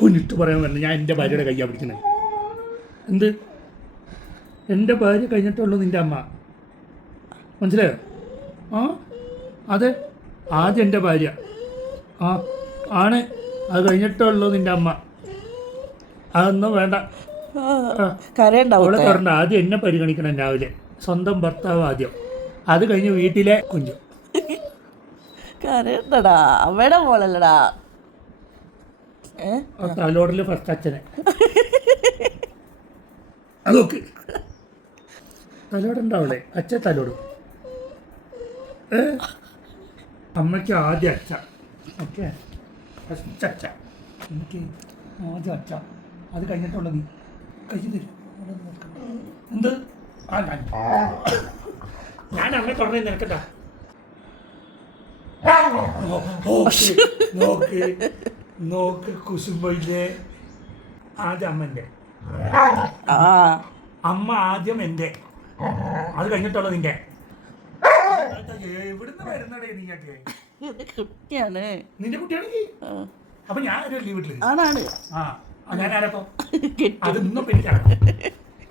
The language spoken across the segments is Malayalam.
കുഞ്ഞിട്ട് പറയാൻ പറഞ്ഞു ഞാൻ എൻ്റെ ഭാര്യയുടെ കയ്യാണ് പിടിക്കുന്നത്. എന്ത് എൻ്റെ ഭാര്യ കഴിഞ്ഞിട്ടുള്ളൂ നിൻ്റെ അമ്മ, മനസ്സിലായോ? ആ അതെ, ആദ്യം എൻ്റെ ഭാര്യ ആ ആണ്, അത് കഴിഞ്ഞിട്ടുള്ളൂ നിൻ്റെ അമ്മ. അതൊന്നും വേണ്ട, അവളെ പറഞ്ഞ ആദ്യം എന്നെ പരിഗണിക്കണം. രാവിലെ സ്വന്തം ഭർത്താവ് ആദ്യം, അത് കഴിഞ്ഞ് വീട്ടിലെ കുഞ്ഞു. കരയണ്ടടാ, അവിടെ പോലല്ലടാ. തലോടല് ഫസ്റ്റ് അച്ഛനെ അതൊക്കെ തലോടുണ്ടാവളെ, അച്ഛൻ തലോടും. അമ്മയ്ക്ക് ആദ്യം അച്ഛ, ഓക്കെ, ഫസ്റ്റ് അച്ഛ, എനിക്ക് ആദ്യം അച്ഛ, അത് കഴിഞ്ഞിട്ടുള്ള നീ കൈ തരും. എന്ത് ഞാൻ അമ്മയെ തുടങ്ങി നിനക്കട്ടാ. നോക്ക് കുസുമ്പയിലെ ആദ്യം അമ്മൻ്റെ, അമ്മ ആദ്യം എൻ്റെ, അത് കഴിഞ്ഞിട്ടുള്ളത് നിന്റെ. എവിടുന്ന് വരുന്നടേ നീയൊക്കെ? കുട്ടിയാണ്, നിന്റെ കുട്ടിയാണെങ്കിൽ അപ്പൊ ഞാൻ ഒരു വീട്ടില് ഞാനാരപ്പോ അത് ഇന്നും എനിക്കാണ്.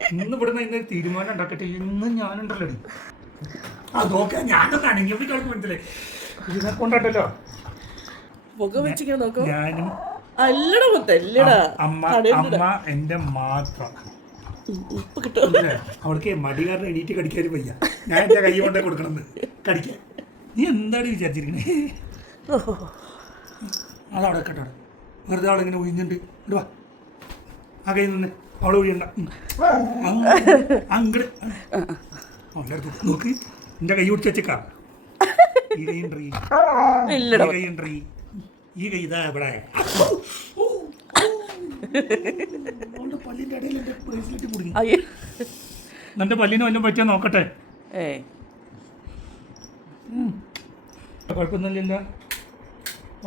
ഇന്ന് ഇവിടുന്ന് ഇന്ന് തീരുമാനം ഉണ്ടാക്കട്ടെ. ഇന്നും ഞാനുണ്ടല്ലോ അത് നോക്കാൻ ഞാനൊന്നും അനങ്ങിയപ്പോ മനസ്സിലായി. ഇതിനെ കൊണ്ടല്ലോ ഞാനും അമ്മ എന്റെ മാത്രം. അവൾക്ക് മടികാരനെ എണീറ്റ് കടിക്കാനും വയ്യ, ഞാൻ എന്റെ കൈ കൊണ്ടേ കൊടുക്കണമെന്ന് കടിക്കാൻ. നീ എന്താണ് വിചാരിച്ചിരിക്കണേ? അതവിടെ കേട്ടോ, വെറുതെ അവളിങ്ങനെ ഒഴിഞ്ഞിട്ട് ഇടുവാ, ആ കൈ നിന്ന് അവളെ ഒഴിയണ്ട. അങ്ങട് നോക്ക്, എന്റെ കൈ പിടിച്ച് വെച്ചേക്കാം. ഈ കൈ ഉണ്ടീ, കൈ ഉണ്ടീ, ഈ കൈ ഇതാ ഇവിടെ. പല്ലിന്റെ ഇടയിൽ എന്റെ ബ്രേസ്ലെറ്റ് കുടുങ്ങി. എന്റെ പല്ലിന് വല്ലതും പറ്റിയാ നോക്കട്ടെ. കുഴപ്പമൊന്നുമില്ലല്ലോ,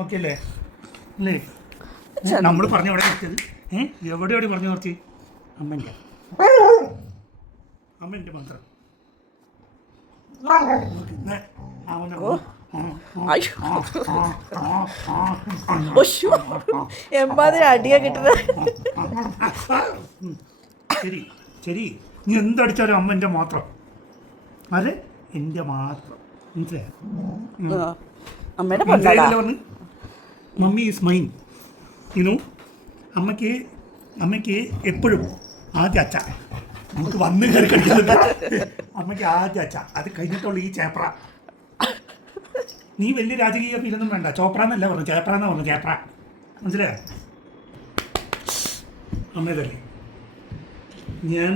ഓക്കെ അല്ലേ? അല്ലേ നമ്മൾ പറഞ്ഞു എവിടെ നിർത്തിയത്? എവിടെ പറഞ്ഞു നിർത്തി? അമ്മൻ്റെ മാത്രം. അടിയാ കിട്ടുന്നത്. ശരി ശരി, നീ എന്തടിച്ചാലും അമ്മൻ്റെ മാത്രം. അതെ, എൻ്റെ മാത്രം. മനസ്സിലായോ? പറഞ്ഞു മമ്മി ഈസ് മൈൻ, യുനോ. അമ്മയ്ക്ക് എപ്പോഴും ആദ്യം അച്ഛ, നമുക്ക് വന്ന് കയറി കഴിക്കാറുണ്ട്. അമ്മയ്ക്ക് ആദ്യം അച്ഛ, അത് കഴിഞ്ഞിട്ടുള്ള ഈ ചേപ്ര. നീ വലിയ രാജകീയ ഫീലൊന്നും വേണ്ട. ചോപ്ര എന്നല്ല പറഞ്ഞു, ചേപ്ര എന്നാ പറഞ്ഞു, ചേപ്ര. മനസ്സിലായോ? അമ്മേതല്ലേ ഞാൻ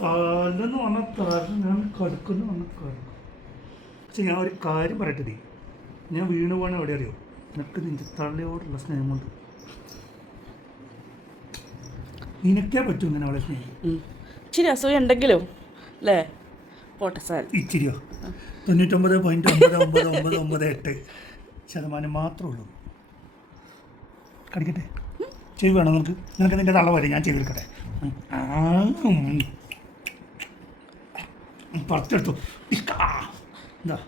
തല്ലെന്ന് പറഞ്ഞാൽ തല, ഞാൻ കടുക്കുന്നു പറഞ്ഞാൽ കടുക്കും. പക്ഷെ ഞാൻ ഒരു കാര്യം പറയട്ടെ, ഞാൻ വീണു പോകണം എവിടെ അറിയോ? നിനക്ക് നിന്റെ തള്ളയോടുള്ള സ്നേഹം കൊണ്ട്. നിനക്കേ പറ്റൂ ഇങ്ങനെ അവളെ സ്നേഹിക്കും. ഇച്ചിരി അസൂയ ഉണ്ടെങ്കിലും അല്ലേ? പോട്ടെ സാർ. ഇച്ചിരിയോ? 99.9998% മാത്രമേ ഉള്ളൂ. കടിക്കട്ടെ? ചെവി വേണം നിനക്ക്? നിനക്ക് നിൻ്റെ തള്ള വരെ ഞാൻ ചെയ്തെടുക്കട്ടെ. പുറത്തെടുത്തു. എന്താ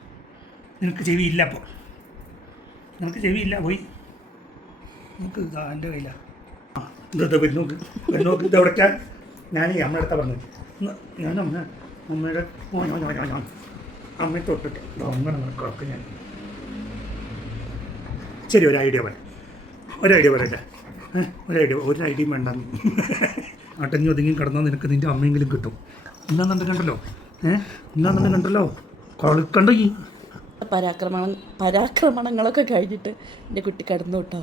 നിനക്ക് ചെവി ഇല്ല? അപ്പോൾ നിനക്ക് ചെവി ഇല്ല, പോയി നോക്ക്. ഇതാ എൻ്റെ കയ്യിലാണ്. ഇന്നത്തെ പെരുന്നോക്ക് ഇതെവിടേക്കാൻ? ഞാൻ അമ്മയുടെ അടുത്താണ് പറഞ്ഞത്. ഞാൻ അമ്മയുടെ അമ്മയെ തൊട്ടിട്ട് അങ്ങനെ നടക്കും ഞാൻ. ശരി, ഒരു ഐഡിയ പറയട്ടെ. ഒരു ഐഡിയയും വേണ്ട. അട്ടഞ്ഞു ഒതുങ്ങി കിടന്നാൽ നിനക്ക് നിൻ്റെ അമ്മയെങ്കിലും കിട്ടും. ഇന്നാന്നുണ്ടെങ്കിലുണ്ടല്ലോ കളിക്കണ്ട. ഈ പരാക്രമണങ്ങളൊക്കെ കഴിഞ്ഞിട്ട് എൻ്റെ കുട്ടി കിടന്നു കേട്ടോ.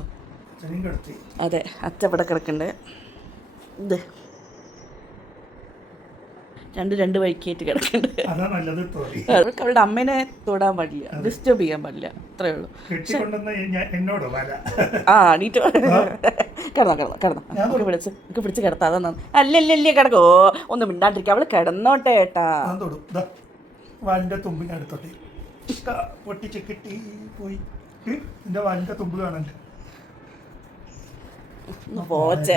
അതെ, അച്ഛ ഇവിടെ കിടക്കണ്ടേ. ഇത് രണ്ട് വഴിക്കായിട്ട് കിടക്കണ്ട്. അവൾക്ക് അവളുടെ അമ്മേനെ തൊടാൻ പാടില്ല, ഡിസ്റ്റർബ് ചെയ്യാൻ പാടില്ല, അത്രേ ഉള്ളൂ. നീറ്റ് കിടന്നോ പിടിച്ച് കിടത്താ. അതാ അല്ലല്ലേ കിടക്കോ, ഒന്ന് മിണ്ടാണ്ടിരിക്കുക. അവള് കിടന്നോട്ടെ ഏട്ടാ. വാലിന്റെ തുമ്പ് ഞാൻ എടുത്തോട്ടെ. പൊട്ടിച്ച് കിട്ടി പോയി. എന്റെ വാലിന്റെ തുമ്പ് കാണാൻ പോച്ചേ.